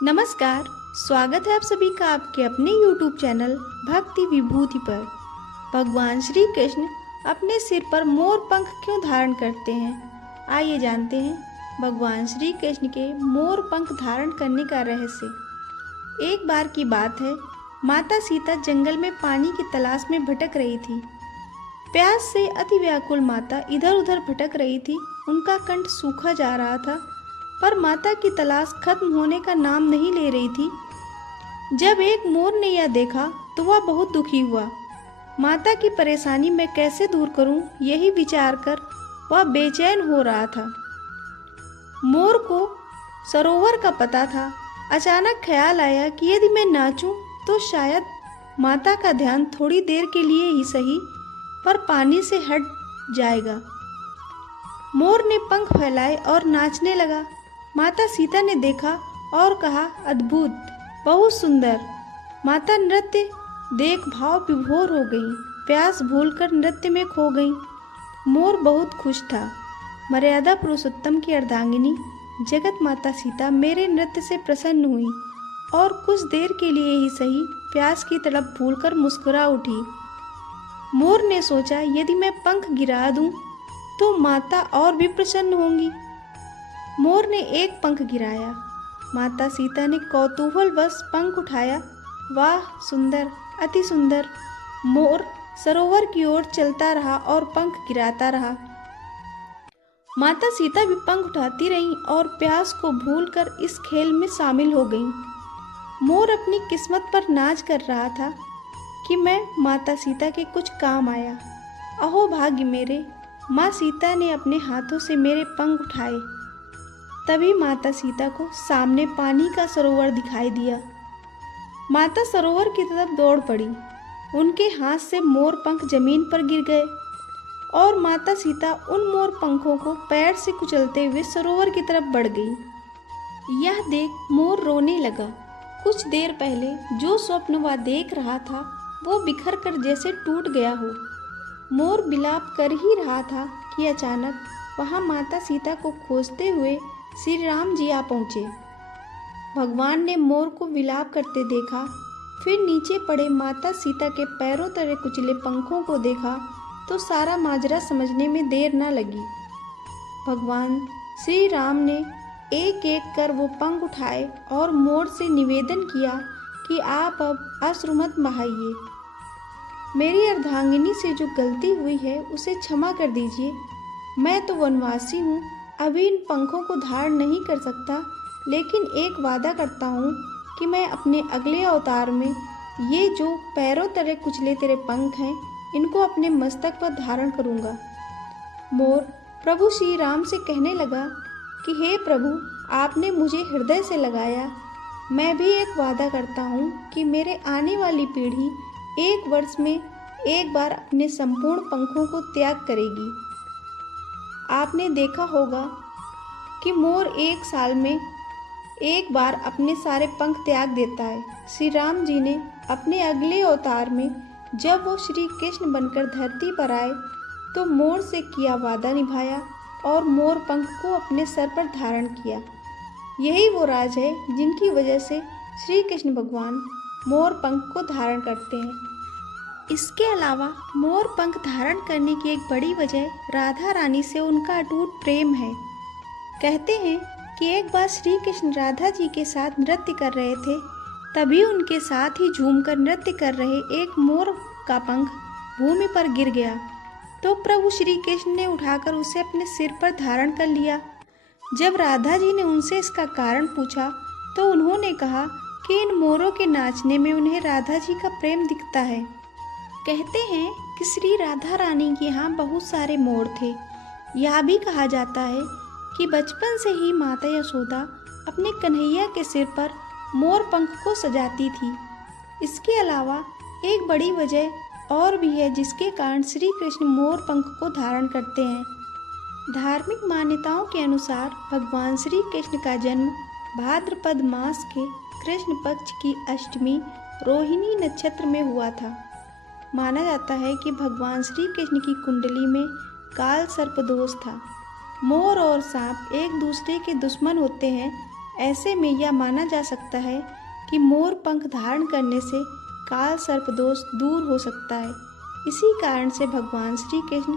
नमस्कार। स्वागत है आप सभी का आपके अपने YouTube चैनल भक्ति विभूति पर। भगवान श्री कृष्ण अपने सिर पर मोर पंख क्यों धारण करते हैं, आइए जानते हैं भगवान श्री कृष्ण के मोर पंख धारण करने का रहस्य। एक बार की बात है, माता सीता जंगल में पानी की तलाश में भटक रही थी। प्यास से अति व्याकुल माता इधर उधर भटक रही थी। उनका कंठ सूखा जा रहा था, पर माता की तलाश खत्म होने का नाम नहीं ले रही थी। जब एक मोर ने यह देखा तो वह बहुत दुखी हुआ। माता की परेशानी मैं कैसे दूर करूं, यही विचार कर वह बेचैन हो रहा था। मोर को सरोवर का पता था। अचानक ख्याल आया कि यदि मैं नाचूं तो शायद माता का ध्यान थोड़ी देर के लिए ही सही पर पानी से हट जाएगा। मोर ने पंख फैलाए और नाचने लगा। माता सीता ने देखा और कहा, अद्भुत, बहुत सुंदर। माता नृत्य देख भाव विभोर हो गई, प्यास भूलकर नृत्य में खो गई। मोर बहुत खुश था। मर्यादा पुरुषोत्तम की अर्धांगिनी जगत माता सीता मेरे नृत्य से प्रसन्न हुई और कुछ देर के लिए ही सही प्यास की तड़प भूलकर मुस्कुरा उठी। मोर ने सोचा, यदि मैं पंख गिरा दूं तो माता और भी प्रसन्न होंगी। मोर ने एक पंख गिराया। माता सीता ने कौतूहलवश पंख उठाया। वाह, सुंदर, अति सुंदर। मोर सरोवर की ओर चलता रहा और पंख गिराता रहा। माता सीता भी पंख उठाती रहीं और प्यास को भूलकर इस खेल में शामिल हो गईं। मोर अपनी किस्मत पर नाज कर रहा था कि मैं माता सीता के कुछ काम आया। अहो भाग्य मेरे, माँ सीता ने अपने हाथों से मेरे पंख उठाए। तभी माता सीता को सामने पानी का सरोवर दिखाई दिया। माता सरोवर की तरफ दौड़ पड़ी। उनके हाथ से मोर पंख जमीन पर गिर गए और माता सीता उन मोर पंखों को पैर से कुचलते हुए सरोवर की तरफ बढ़ गई। यह देख मोर रोने लगा। कुछ देर पहले जो स्वप्न वह देख रहा था वो बिखर कर जैसे टूट गया हो। मोर विलाप कर ही रहा था कि अचानक वहां माता सीता को खोजते हुए श्री राम जी आ पहुँचे। भगवान ने मोर को विलाप करते देखा, फिर नीचे पड़े माता सीता के पैरों तले कुचले पंखों को देखा तो सारा माजरा समझने में देर न लगी। भगवान श्री राम ने एक एक कर वो पंख उठाए और मोर से निवेदन किया कि आप अब अश्रु मत बहाइए। मेरी अर्धांगिनी से जो गलती हुई है उसे क्षमा कर दीजिए। मैं तो वनवासी हूँ, अभी इन पंखों को धारण नहीं कर सकता, लेकिन एक वादा करता हूँ कि मैं अपने अगले अवतार में ये जो पैरों तले कुचले तेरे पंख हैं इनको अपने मस्तक पर धारण करूँगा। मोर प्रभु श्री राम से कहने लगा कि हे प्रभु, आपने मुझे हृदय से लगाया। मैं भी एक वादा करता हूँ कि मेरे आने वाली पीढ़ी 1 वर्ष में एक बार अपने संपूर्ण पंखों को त्याग करेगी। आपने देखा होगा कि मोर 1 साल में एक बार अपने सारे पंख त्याग देता है। श्री राम जी ने अपने अगले अवतार में जब वो श्री कृष्ण बनकर धरती पर आए तो मोर से किया वादा निभाया और मोर पंख को अपने सर पर धारण किया। यही वो राज है जिनकी वजह से श्री कृष्ण भगवान मोर पंख को धारण करते हैं। इसके अलावा मोर पंख धारण करने की एक बड़ी वजह राधा रानी से उनका अटूट प्रेम है। कहते हैं कि एक बार श्री कृष्ण राधा जी के साथ नृत्य कर रहे थे, तभी उनके साथ ही झूमकर नृत्य कर रहे एक मोर का पंख भूमि पर गिर गया तो प्रभु श्री कृष्ण ने उठाकर उसे अपने सिर पर धारण कर लिया। जब राधा जी ने उनसे इसका कारण पूछा तो उन्होंने कहा कि इन मोरों के नाचने में उन्हें राधा जी का प्रेम दिखता है। कहते हैं कि श्री राधा रानी के यहाँ बहुत सारे मोर थे। यह भी कहा जाता है कि बचपन से ही माता यशोदा अपने कन्हैया के सिर पर मोर पंख को सजाती थी। इसके अलावा एक बड़ी वजह और भी है जिसके कारण श्री कृष्ण मोर पंख को धारण करते हैं। धार्मिक मान्यताओं के अनुसार भगवान श्री कृष्ण का जन्म भाद्रपद मास के कृष्ण पक्ष की अष्टमी रोहिणी नक्षत्र में हुआ था। माना जाता है कि भगवान श्री कृष्ण की कुंडली में काल सर्प दोष था। मोर और सांप एक दूसरे के दुश्मन होते हैं, ऐसे में यह माना जा सकता है कि मोर पंख धारण करने से काल सर्प दोष दूर हो सकता है। इसी कारण से भगवान श्री कृष्ण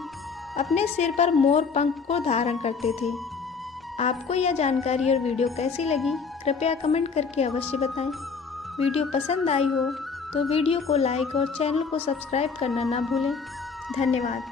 अपने सिर पर मोर पंख को धारण करते थे। आपको यह जानकारी और वीडियो कैसी लगी, कृपया कमेंट करके अवश्य बताएं। वीडियो पसंद आई हो तो वीडियो को लाइक और चैनल को सब्सक्राइब करना ना भूलें। धन्यवाद।